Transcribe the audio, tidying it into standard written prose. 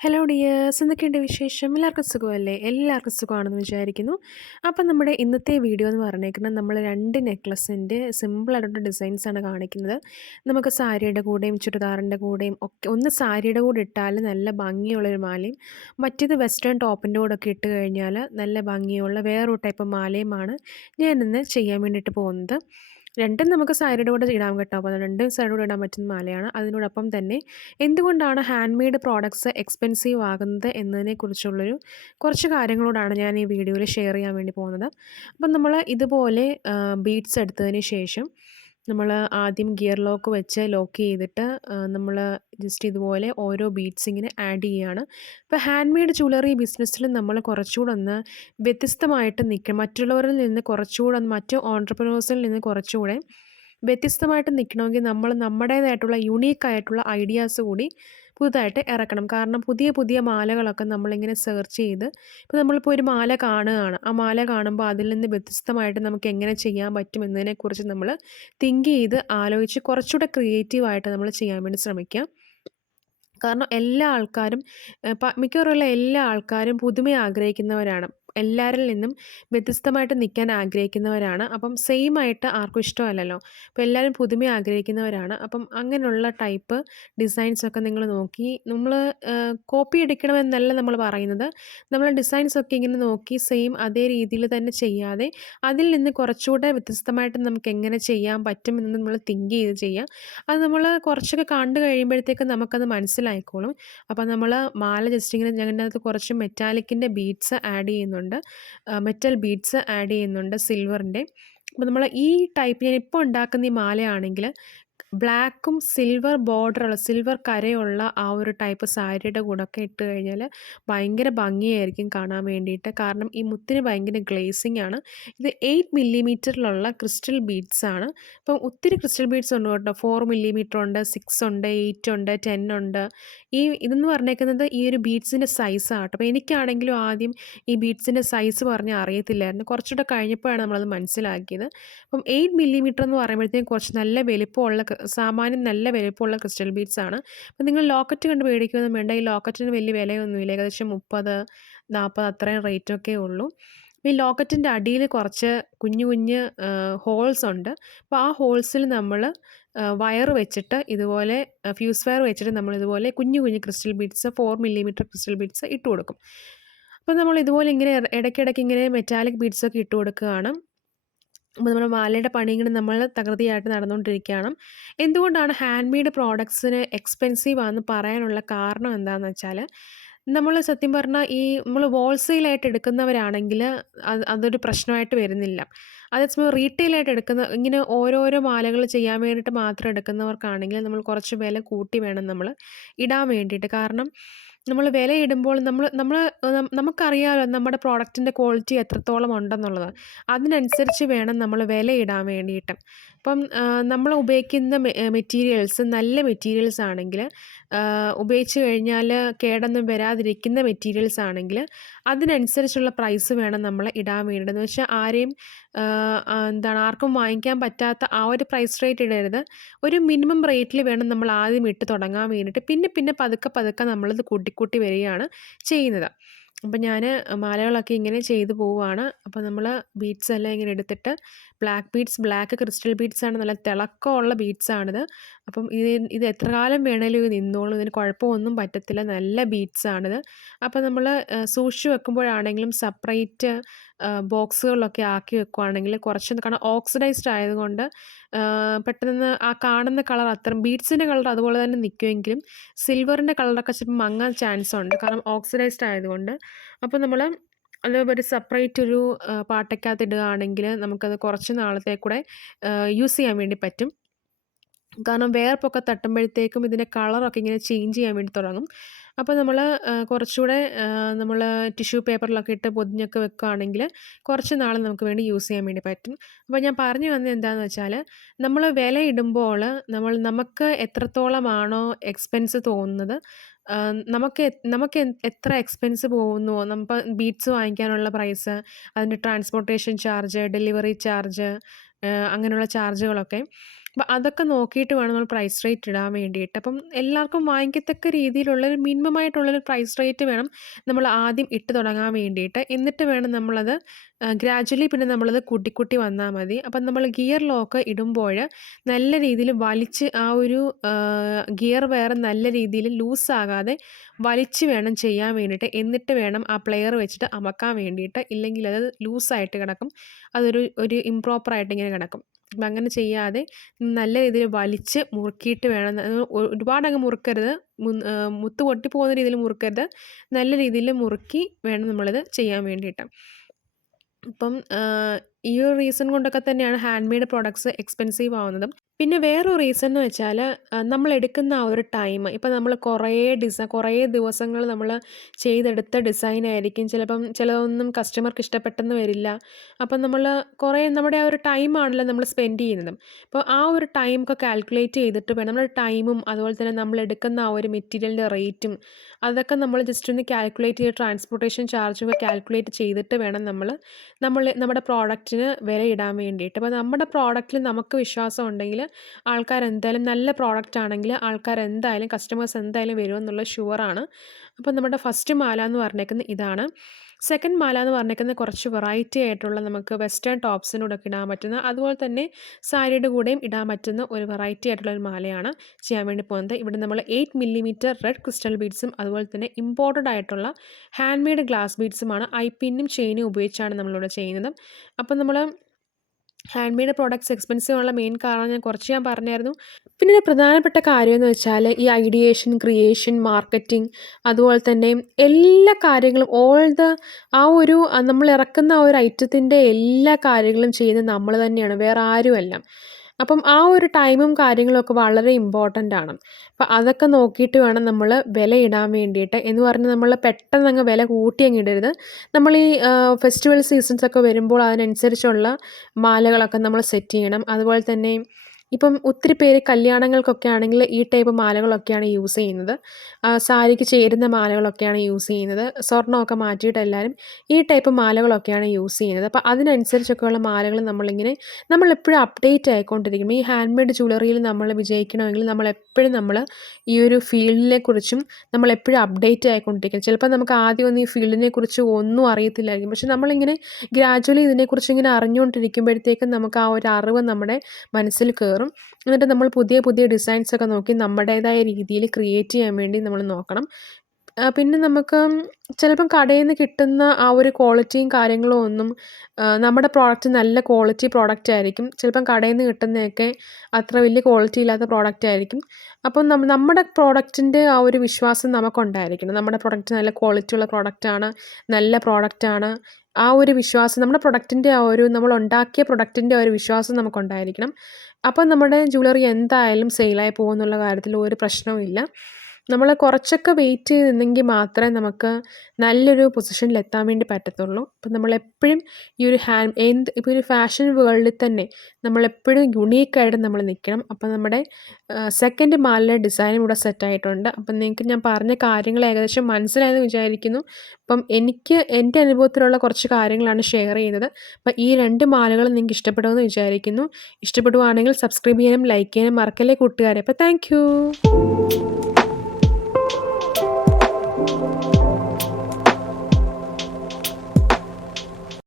Hello dears, എന്തൊക്കെയുണ്ട് വിശേഷം? എല്ലാവർക്കും സുഖമല്ലേ? എല്ലാവർക്കും സുഖമാണെന്ന് വിചാരിക്കുന്നു. അപ്പം നമ്മുടെ ഇന്നത്തെ വീഡിയോ എന്ന് പറഞ്ഞേക്കുന്നത് നമ്മൾ 2 നെക്ലസിൻ്റെ സിമ്പിളായിട്ടുള്ള ഡിസൈൻസാണ് കാണിക്കുന്നത്. നമുക്ക് സാരിയുടെ കൂടെയും ചുരിദാറിൻ്റെ കൂടെയും ഒക്കെ ഒന്ന് സാരിയുടെ കൂടെ ഇട്ടാൽ നല്ല ഭംഗിയുള്ളൊരു മാലയും, മറ്റേത് വെസ്റ്റേൺ ടോപ്പിൻ്റെ കൂടെയൊക്കെ ഇട്ട് കഴിഞ്ഞാൽ നല്ല ഭംഗിയുള്ള വേറൊരു ടൈപ്പ് മാലയുമാണ് ഞാനിന്ന് ചെയ്യാൻ വേണ്ടിയിട്ട് പോകുന്നത്. രണ്ടും നമുക്ക് സാരിയുടെ കൂടെ ഇടാൻ കേട്ടോ. അപ്പോൾ രണ്ടും സാരിയുടെ കൂടെ ഇടാൻ പറ്റുന്ന മാലയാണ്. അതിനോടൊപ്പം തന്നെ എന്തുകൊണ്ടാണ് ഹാൻഡ് മെയ്ഡ് പ്രോഡക്ട്സ് എക്സ്പെൻസീവ് ആകുന്നത് എന്നതിനെക്കുറിച്ചുള്ളൊരു കുറച്ച് കാര്യങ്ങളോടാണ് ഞാൻ ഈ വീഡിയോയിൽ ഷെയർ ചെയ്യാൻ വേണ്ടി പോകുന്നത്. അപ്പം നമ്മൾ ഇതുപോലെ ബീഡ്സ് എടുത്തതിന് ശേഷം നമ്മൾ ആദ്യം ഗിയർ ലോക്ക് വെച്ച് ലോക്ക് ചെയ്തിട്ട് നമ്മൾ ജസ്റ്റ് ഇതുപോലെ ഓരോ ബീഡ്സ് ഇങ്ങനെ ആഡ് ചെയ്യുകയാണ്. ഇപ്പോൾ ഹാൻഡ് മെയ്ഡ് ജ്വല്ലറി ബിസിനസ്സിൽ നമ്മൾ കുറച്ചുകൂടെ ഒന്ന് വ്യത്യസ്തമായിട്ട് നിൽക്കണം. മറ്റുള്ളവരിൽ നിന്ന് കുറച്ചുകൂടെ മറ്റ് ഓൺട്രപ്രനേഴ്സിൽ നിന്ന് കുറച്ചുകൂടെ വ്യത്യസ്തമായിട്ട് നിൽക്കണമെങ്കിൽ നമ്മൾ നമ്മുടേതായിട്ടുള്ള യുണീക്കായിട്ടുള്ള ഐഡിയാസ് കൂടി പുതുതായിട്ട് ഇറക്കണം. കാരണം പുതിയ പുതിയ മാലകളൊക്കെ നമ്മളിങ്ങനെ സെർച്ച് ചെയ്ത് ഇപ്പോൾ നമ്മളിപ്പോൾ ഒരു മാല കാണുകയാണ്. ആ മാല കാണുമ്പോൾ അതിൽ നിന്ന് വ്യത്യസ്തമായിട്ട് നമുക്ക് എങ്ങനെ ചെയ്യാൻ പറ്റും എന്നതിനെക്കുറിച്ച് നമ്മൾ തിങ്ക് ചെയ്ത് ആലോചിച്ച് കുറച്ചുകൂടെ ക്രിയേറ്റീവായിട്ട് നമ്മൾ ചെയ്യാൻ വേണ്ടി ശ്രമിക്കുക. കാരണം എല്ലാ ആൾക്കാരും മിക്കവാറുമുള്ള എല്ലാ ആൾക്കാരും പുതുമ ആഗ്രഹിക്കുന്നവരാണ്. എല്ലാവരിൽ നിന്നും വ്യത്യസ്തമായിട്ട് നിൽക്കാൻ ആഗ്രഹിക്കുന്നവരാണ്. അപ്പം സെയിം ആയിട്ട് ആർക്കും ഇഷ്ടമല്ലല്ലോ. അപ്പോൾ എല്ലാവരും പുതുമ ആഗ്രഹിക്കുന്നവരാണ്. അപ്പം അങ്ങനെയുള്ള ടൈപ്പ് ഡിസൈൻസൊക്കെ നിങ്ങൾ നോക്കി നമ്മൾ കോപ്പി അടിക്കണമെന്നല്ല നമ്മൾ പറയുന്നത്. നമ്മൾ ഡിസൈൻസൊക്കെ ഇങ്ങനെ നോക്കി സെയിം അതേ രീതിയിൽ തന്നെ ചെയ്യാതെ അതിൽ നിന്ന് കുറച്ചുകൂടെ വ്യത്യസ്തമായിട്ട് നമുക്ക് എങ്ങനെ ചെയ്യാൻ പറ്റുമെന്ന് നമ്മൾ തിങ്ക് ചെയ്ത് ചെയ്യുക. അത് നമ്മൾ കുറച്ചൊക്കെ കണ്ടു കഴിയുമ്പോഴത്തേക്ക് നമുക്കത് മനസ്സിലായിക്കോളും. അപ്പോൾ നമ്മൾ മാല ജസ്റ്റ് ഇങ്ങനെ അതിനകത്ത് കുറച്ച് മെറ്റാലിക്കിൻ്റെ ബീഡ്സ് ആഡ് ചെയ്യുന്നുണ്ട്. മെറ്റൽ ബീഡ്സ് ആഡ് ചെയ്യുന്നുണ്ട് സിൽവറിൻ്റെ. അപ്പോൾ നമ്മൾ ഈ ടൈപ്പ് ഞാനിപ്പോൾ ഉണ്ടാക്കുന്ന ഈ മാലയാണെങ്കിൽ ബ്ലാക്കും സിൽവർ ബോർഡറുള്ള സിൽവർ കരയുള്ള ആ ഒരു ടൈപ്പ് സാരിയുടെ കൂടെയൊക്കെ ഇട്ട് കഴിഞ്ഞാൽ ഭയങ്കര ഭംഗിയായിരിക്കും കാണാൻ വേണ്ടിയിട്ട്. കാരണം ഈ മുത്തിന് ഭയങ്കര ഗ്ലേസിംഗ് ആണ്. ഇത് 8 മില്ലിമീറ്ററിലുള്ള ക്രിസ്റ്റൽ ബീഡ്സ് ആണ്. അപ്പം ഒത്തിരി ക്രിസ്റ്റൽ ബീഡ്സ് ഉണ്ട് കേട്ടോ. 4 മില്ലിമീറ്റർ ഉണ്ട്, 6 ഉണ്ട്, 8 ഉണ്ട്, 10 ഉണ്ട്. ഇതെന്ന് പറഞ്ഞേക്കുന്നത് ഈ ഒരു ബീഡ്സിൻ്റെ സൈസാണ് കേട്ടോ. അപ്പോൾ എനിക്കാണെങ്കിലും ആദ്യം ഈ ബീഡ്സിൻ്റെ സൈസ് പറഞ്ഞാൽ അറിയത്തില്ലായിരുന്നു. കുറച്ചുകൂടെ കഴിഞ്ഞപ്പോഴാണ് നമ്മളത് മനസ്സിലാക്കിയത്. അപ്പം 8 മില്ലിമീറ്റർ എന്ന് പറയുമ്പോഴത്തേക്കും കുറച്ച് നല്ല വലിപ്പമുള്ള സാമാന്യം നല്ല വലിപ്പമുള്ള ക്രിസ്റ്റൽ ബീഡ്സ് ആണ്. അപ്പം നിങ്ങൾ ലോക്കറ്റ് കണ്ട് മേടിക്കുകയൊന്നും വേണ്ട. ഈ ലോക്കറ്റിന് വലിയ വിലയൊന്നുമില്ല. ഏകദേശം 30, 40 അത്രയും റേറ്റൊക്കെ ഉള്ളൂ. ഈ ലോക്കറ്റിൻ്റെ അടിയിൽ കുറച്ച് കുഞ്ഞു കുഞ്ഞ് ഹോൾസ് ഉണ്ട്. അപ്പോൾ ആ ഹോൾസിൽ നമ്മൾ വയർ വെച്ചിട്ട് ഇതുപോലെ ഫ്യൂസ് വയർ വെച്ചിട്ട് നമ്മളിതുപോലെ കുഞ്ഞു കുഞ്ഞു crystal beads 4 millimetre crystal beads ഇട്ട് കൊടുക്കും. അപ്പോൾ നമ്മൾ ഇതുപോലെ ഇങ്ങനെ ഇടയ്ക്കിടയ്ക്ക് ഇങ്ങനെ മെറ്റാലിക് ബീഡ്സൊക്കെ ഇട്ട് കൊടുക്കുകയാണ്. അപ്പോൾ നമ്മുടെ മാലയുടെ പണി ഇങ്ങനെ നമ്മൾ തകൃതിയായിട്ട് നടന്നുകൊണ്ടിരിക്കുകയാണ്. എന്തുകൊണ്ടാണ് ഹാൻഡ് മെയ്ഡ് പ്രോഡക്ട്സിന് എക്സ്പെൻസീവ് ആണെന്ന് പറയാനുള്ള കാരണം എന്താണെന്ന് വെച്ചാൽ, നമ്മൾ സത്യം പറഞ്ഞാൽ നമ്മൾ ഹോൾസെയിലായിട്ട് എടുക്കുന്നവരാണെങ്കിൽ അതൊരു പ്രശ്നമായിട്ട് വരുന്നില്ല. അതേസമയം റീറ്റെയിലായിട്ട് എടുക്കുന്ന ഇങ്ങനെ ഓരോരോ മാലകൾ ചെയ്യാൻ വേണ്ടിയിട്ട് മാത്രം എടുക്കുന്നവർക്കാണെങ്കിൽ നമ്മൾ കുറച്ച് വില കൂട്ടി വേണം നമ്മൾ ഇടാൻ വേണ്ടിയിട്ട്. കാരണം നമ്മൾ വില ഇടുമ്പോൾ നമുക്കറിയാമല്ലോ നമ്മുടെ പ്രോഡക്റ്റിൻ്റെ ക്വാളിറ്റി എത്രത്തോളം ഉണ്ടെന്നുള്ളത്. അതിനനുസരിച്ച് വേണം നമ്മൾ വില ഇടാൻ വേണ്ടിയിട്ട്. അപ്പം നമ്മൾ ഉപയോഗിക്കുന്ന മെറ്റീരിയൽസ് നല്ല മെറ്റീരിയൽസ് ആണെങ്കിൽ, ഉപയോഗിച്ച് കഴിഞ്ഞാൽ കേടൊന്നും വരാതിരിക്കുന്ന മെറ്റീരിയൽസ് ആണെങ്കിൽ അതിനനുസരിച്ചുള്ള പ്രൈസ് വേണം നമ്മൾ ഇടാൻ വേണ്ടിയിട്ട്. എന്ന് വെച്ചാൽ ആർക്കും വാങ്ങിക്കാൻ പറ്റാത്ത ആ ഒരു പ്രൈസ് റേറ്റ് ഇടരുത്. ഒരു മിനിമം റേറ്റിൽ വേണം നമ്മൾ ആദ്യം ഇട്ട് തുടങ്ങാൻ വേണ്ടിയിട്ട്. പിന്നെ പതുക്കെ പതുക്കെ നമ്മളത് കൂട്ടി വരികയാണ് ചെയ്യുന്നത്. അപ്പം ഞാൻ മാലകളൊക്കെ ഇങ്ങനെ ചെയ്തു പോവുകയാണ്. അപ്പോൾ നമ്മൾ ബീഡ്സ് എല്ലാം ഇങ്ങനെ എടുത്തിട്ട് ബ്ലാക്ക് ക്രിസ്റ്റൽ ബീഡ്സാണ്, നല്ല തിളക്കമുള്ള ബീഡ്സാണിത്. അപ്പം ഇത് എത്ര കാലം വേണേലും ഇത് നിന്നോളും, ഇതിന് കുഴപ്പമൊന്നും പറ്റത്തില്ല, നല്ല ബീഡ്സാണിത്. അപ്പോൾ നമ്മൾ സൂക്ഷിച്ച് വെക്കുമ്പോഴാണെങ്കിലും സെപ്പറേറ്റ് ബോക്സുകളിലൊക്കെ ആക്കി വെക്കുകയാണെങ്കിൽ കുറച്ച്, കാരണം ഓക്സിഡൈസ്ഡ് ആയതുകൊണ്ട് പെട്ടെന്ന് ആ കാണുന്ന കളർ അത്രയും ബീഡ്സിൻ്റെ കളർ അതുപോലെ തന്നെ നിൽക്കുമെങ്കിലും സിൽവറിൻ്റെ കളറൊക്കെ ചിലപ്പോൾ മങ്ങാൻ ചാൻസ് ഉണ്ട്, കാരണം ഓക്സിഡൈസ്ഡ് ആയതുകൊണ്ട്. അപ്പോൾ നമ്മൾ അത് ഒരു സെപ്പറേറ്റ് ഒരു പാട്ടയ്ക്കകത്ത് ഇടുകയാണെങ്കിൽ നമുക്കത് കുറച്ച് നാളത്തേക്കൂടെ യൂസ് ചെയ്യാൻ വേണ്ടി പറ്റും. കാരണം വേർപ്പൊക്കെ തട്ടുമ്പോഴത്തേക്കും ഇതിൻ്റെ കളറൊക്കെ ഇങ്ങനെ ചേഞ്ച് ചെയ്യാൻ വേണ്ടി തുടങ്ങും. അപ്പോൾ നമ്മൾ കുറച്ചുകൂടെ നമ്മൾ ടിഷ്യൂ പേപ്പറിലൊക്കെ ഇട്ട് പൊതിഞ്ഞൊക്കെ വെക്കുകയാണെങ്കിൽ കുറച്ച് നാൾ നമുക്ക് വേണ്ടി യൂസ് ചെയ്യാൻ വേണ്ടി പറ്റും. അപ്പോൾ ഞാൻ പറഞ്ഞു വന്നത് എന്താണെന്ന് വെച്ചാൽ, നമ്മൾ വില ഇടുമ്പോൾ നമുക്ക് എത്രത്തോളമാണോ എക്സ്പെൻസ് തോന്നുന്നത്, നമുക്ക് എത്ര എക്സ്പെൻസ് പോകുന്നുവോ, നമുക്ക് ബീഡ്സ് വാങ്ങിക്കാനുള്ള പ്രൈസ്, അതിൻ്റെ ട്രാൻസ്പോർട്ടേഷൻ ചാർജ്, ഡെലിവറി ചാർജ്, അങ്ങനെയുള്ള ചാർജുകളൊക്കെ അപ്പം അതൊക്കെ നോക്കിയിട്ട് വേണം നമ്മൾ പ്രൈസ് റേറ്റ് ഇടാൻ വേണ്ടിയിട്ട്. അപ്പം എല്ലാവർക്കും വാങ്ങിക്കത്തക്ക രീതിയിലുള്ളൊരു മിനിമമായിട്ടുള്ളൊരു പ്രൈസ് റേറ്റ് വേണം നമ്മൾ ആദ്യം ഇട്ട് തുടങ്ങാൻ വേണ്ടിയിട്ട്. എന്നിട്ട് വേണം നമ്മളത് ഗ്രാജ്വലി പിന്നെ നമ്മളത് കൂട്ടി കൂട്ടി വന്നാൽ മതി. അപ്പം നമ്മൾ ഗിയർ ലോക്ക് ഇടുമ്പോൾ നല്ല രീതിയിൽ വലിച്ച് ആ ഒരു ഗിയർ വയർ നല്ല രീതിയിൽ ലൂസാകാതെ വലിച്ച് വേണം ചെയ്യാൻ വേണ്ടിയിട്ട്. എന്നിട്ട് വേണം ആ പ്ലെയർ വെച്ചിട്ട് അമക്കാൻ വേണ്ടിയിട്ട്. ഇല്ലെങ്കിൽ അത് ലൂസായിട്ട് കിടക്കും. ഒരു ഇംപ്രോപ്പറായിട്ട് ഇങ്ങനെ കിടക്കും. അപ്പം അങ്ങനെ ചെയ്യാതെ നല്ല രീതിയിൽ വലിച്ച് മുറുക്കിയിട്ട് വേണം, ഒരുപാടങ്ങ് മുറുക്കരുത്, മുത്ത് പൊട്ടിപ്പോകുന്ന രീതിയിൽ മുറുക്കരുത്, നല്ല രീതിയിൽ മുറുക്കി വേണം നമ്മളിത് ചെയ്യാൻ വേണ്ടിയിട്ട്. ഇപ്പം ഈ ഒരു റീസൺ കൊണ്ടൊക്കെ തന്നെയാണ് ഹാൻഡ് മെയ്ഡ് പ്രോഡക്ട്സ് എക്സ്പെൻസീവ് ആവുന്നതും. പിന്നെ വേറൊരു റീസൺ എന്ന് വെച്ചാൽ നമ്മളെടുക്കുന്ന ആ ഒരു ടൈം. ഇപ്പം നമ്മൾ കുറേ ദിവസങ്ങൾ നമ്മൾ ചെയ്തെടുത്ത ഡിസൈനായിരിക്കും. ചിലതൊന്നും കസ്റ്റമർക്ക് ഇഷ്ടപ്പെട്ടെന്ന് വരില്ല. അപ്പം നമ്മുടെ ആ ഒരു ടൈമാണല്ലോ നമ്മൾ സ്പെൻഡ് ചെയ്യുന്നത്. അപ്പോൾ ആ ഒരു ടൈമൊക്കെ കാൽക്കുലേറ്റ് ചെയ്തിട്ട് വേണം, നമ്മുടെ ടൈമും അതുപോലെ തന്നെ നമ്മളെടുക്കുന്ന ആ ഒരു മെറ്റീരിയലിൻ്റെ റേറ്റും അതൊക്കെ നമ്മൾ ജസ്റ്റ് ഒന്ന് കാൽക്കുലേറ്റ് ചെയ്ത് ട്രാൻസ്പോർട്ടേഷൻ ചാർജൊക്കെ കാൽക്കുലേറ്റ് ചെയ്തിട്ട് വേണം നമ്മുടെ പ്രോഡക്റ്റിന് വിലയിടാൻ വേണ്ടിയിട്ട്. അപ്പോൾ നമ്മുടെ പ്രോഡക്റ്റിൽ നമുക്ക് വിശ്വാസം ഉണ്ടെങ്കിൽ ആൾക്കാരെന്തായാലും, നല്ല പ്രോഡക്റ്റ് ആണെങ്കിൽ ആൾക്കാരെന്തായാലും, കസ്റ്റമേഴ്സ് എന്തായാലും വരുമെന്നുള്ളത് ഷുവറാണ്. അപ്പോൾ നമ്മുടെ ഫസ്റ്റ് മാല എന്ന് പറഞ്ഞേക്കുന്നത് ഇതാണ്. സെക്കൻഡ് മാല എന്ന് പറഞ്ഞേക്കുന്നത് കുറച്ച് വെറൈറ്റി ആയിട്ടുള്ള, നമുക്ക് വെസ്റ്റേൺ ടോപ്സിനോടൊക്കെ ഇടാൻ പറ്റുന്ന, അതുപോലെ തന്നെ സാരിയുടെ കൂടെയും ഇടാൻ പറ്റുന്ന ഒരു വെറൈറ്റി ആയിട്ടുള്ള ഒരു മാലയാണ് ചെയ്യാൻ വേണ്ടി പോകുന്നത്. ഇവിടെ നമ്മൾ 8 മില്ലിമീറ്റർ റെഡ് ക്രിസ്റ്റൽ ബീഡ്സും അതുപോലെ തന്നെ ഇമ്പോർട്ടഡ് ആയിട്ടുള്ള ഹാൻഡ് മെയ്ഡ് ഗ്ലാസ് ബീഡ്സുമാണ് ഐ-പിന്നും ചെയിനും ഉപയോഗിച്ചാണ് നമ്മളിവിടെ ചെയ്യുന്നത്. അപ്പം നമ്മൾ ഹാൻഡ് മെയ്ഡ് പ്രോഡക്ട്സ് എക്സ്പെൻസീവ് ആണുള്ള മെയിൻ കാരണം ഞാൻ പറഞ്ഞായിരുന്നു. പിന്നെ ഒരു പ്രധാനപ്പെട്ട കാര്യം എന്ന് വെച്ചാൽ ഈ ഐഡിയേഷൻ, ക്രിയേഷൻ, മാർക്കറ്റിംഗ്, അതുപോലെ തന്നെ എല്ലാ കാര്യങ്ങളും നമ്മൾ ഇറക്കുന്ന ആ ഒരു ഐറ്റത്തിൻ്റെ എല്ലാ കാര്യങ്ങളും ചെയ്യുന്നത് നമ്മൾ തന്നെയാണ്, വേറെ ആരുമല്ല. അപ്പം ആ ഒരു ടൈമും കാര്യങ്ങളും ഒക്കെ വളരെ ഇമ്പോർട്ടൻ്റ് ആണ്. അപ്പം അതൊക്കെ നോക്കിയിട്ട് വേണം നമ്മൾ വിലയിടാൻ വേണ്ടിയിട്ട്. എന്ന് പറഞ്ഞ് നമ്മൾ പെട്ടെന്ന് അങ്ങ് വില കൂട്ടി അങ്ങ് ഇടരുത്. നമ്മൾ ഈ ഫെസ്റ്റിവൽ സീസൺസ് ഒക്കെ വരുമ്പോൾ അതിനനുസരിച്ചുള്ള മാലകളൊക്കെ നമ്മൾ സെറ്റ് ചെയ്യണം. അതുപോലെ തന്നെ ഇപ്പം ഒത്തിരി പേര് കല്യാണങ്ങൾക്കൊക്കെ ആണെങ്കിൽ ഈ ടൈപ്പ് മാലകളൊക്കെയാണ് യൂസ് ചെയ്യുന്നത്. സാരിക്ക് ചേരുന്ന മാലകളൊക്കെയാണ് യൂസ് ചെയ്യുന്നത്. സ്വർണ്ണമൊക്കെ മാറ്റിയിട്ട് എല്ലാവരും ഈ ടൈപ്പ് മാലകളൊക്കെയാണ് യൂസ് ചെയ്യുന്നത്. അപ്പോൾ അതിനനുസരിച്ചൊക്കെയുള്ള മാലകൾ നമ്മളെപ്പോഴും അപ്ഡേറ്റ് ആയിക്കൊണ്ടിരിക്കും. ഈ ഹാൻഡ് മെയ്ഡ് ജ്വല്ലറിയിൽ നമ്മൾ വിജയിക്കണമെങ്കിൽ നമ്മൾ ഈ ഒരു ഫീൽഡിനെ കുറിച്ചും നമ്മളെപ്പോഴും അപ്ഡേറ്റ് ആയിക്കൊണ്ടിരിക്കും. ചിലപ്പോൾ നമുക്ക് ആദ്യമൊന്നും ഈ ഫീൽഡിനെ കുറിച്ച് ഒന്നും അറിയത്തില്ലായിരിക്കും. പക്ഷെ നമ്മളിങ്ങനെ ഗ്രാജ്വലി ഇതിനെക്കുറിച്ച് ഇങ്ങനെ അറിഞ്ഞുകൊണ്ടിരിക്കുമ്പോഴത്തേക്കും നമുക്ക് ആ ഒരു അറിവ് നമ്മുടെ മനസ്സിൽ കയറും. എന്നിട്ട് നമ്മൾ പുതിയ പുതിയ ഡിസൈൻസൊക്കെ നോക്കി നമ്മുടേതായ രീതിയിൽ ക്രിയേറ്റ് ചെയ്യാൻ വേണ്ടി നമ്മൾ നോക്കണം. പിന്നെ നമുക്ക് ചിലപ്പം കടയിൽ നിന്ന് കിട്ടുന്ന ആ ഒരു ക്വാളിറ്റിയും കാര്യങ്ങളും ഒന്നും, നമ്മുടെ പ്രോഡക്റ്റ് നല്ല ക്വാളിറ്റി പ്രോഡക്റ്റ് ആയിരിക്കും. ചിലപ്പം കടയിൽ നിന്ന് കിട്ടുന്നതൊക്കെ അത്ര വലിയ ക്വാളിറ്റി ഇല്ലാത്ത പ്രോഡക്റ്റ് ആയിരിക്കും. അപ്പം നമ്മുടെ പ്രോഡക്റ്റിൻ്റെ ആ ഒരു വിശ്വാസം നമുക്കുണ്ടായിരിക്കണം. നമ്മുടെ പ്രോഡക്റ്റ് നല്ല ക്വാളിറ്റിയുള്ള പ്രോഡക്റ്റാണ്, നല്ല പ്രോഡക്റ്റാണ്. ആ ഒരു വിശ്വാസം, നമ്മുടെ പ്രൊഡക്റ്റിൻ്റെ നമ്മളുണ്ടാക്കിയ പ്രൊഡക്റ്റിൻ്റെ ആ ഒരു വിശ്വാസം നമുക്കുണ്ടായിരിക്കണം. അപ്പം നമ്മുടെ ജ്വല്ലറി എന്തായാലും സെയിലായി പോകുമെന്നുള്ള കാര്യത്തിൽ ഒരു പ്രശ്നവുമില്ല. നമ്മൾ കുറച്ചൊക്കെ വെയിറ്റ് ചെയ്ത് നിന്നെങ്കിൽ മാത്രമേ നമുക്ക് നല്ലൊരു പൊസിഷനിൽ എത്താൻ വേണ്ടി പറ്റത്തുള്ളൂ. അപ്പം നമ്മളെപ്പോഴും ഈ ഒരു ഇപ്പോൾ ഒരു ഫാഷൻ വേൾഡിൽ തന്നെ നമ്മളെപ്പോഴും യുണീക്കായിട്ട് നമ്മൾ നിൽക്കണം. അപ്പം നമ്മുടെ സെക്കൻഡ് മാലിൻ്റെ ഡിസൈനും ഇവിടെ സെറ്റായിട്ടുണ്ട്. അപ്പം നിങ്ങൾക്ക് ഞാൻ പറഞ്ഞ കാര്യങ്ങൾ ഏകദേശം മനസ്സിലായെന്ന് വിചാരിക്കുന്നു. അപ്പം എൻ്റെ അനുഭവത്തിലുള്ള കുറച്ച് കാര്യങ്ങളാണ് ഷെയർ ചെയ്യുന്നത്. അപ്പം ഈ 2 മാലകളും നിങ്ങൾക്ക് ഇഷ്ടപ്പെടുമെന്ന് വിചാരിക്കുന്നു. ഇഷ്ടപ്പെടുവാണെങ്കിൽ സബ്സ്ക്രൈബ് ചെയ്യാനും ലൈക്ക് ചെയ്യാനും മറക്കല്ലേ കൂട്ടുകാരെ. അപ്പോൾ താങ്ക് യു.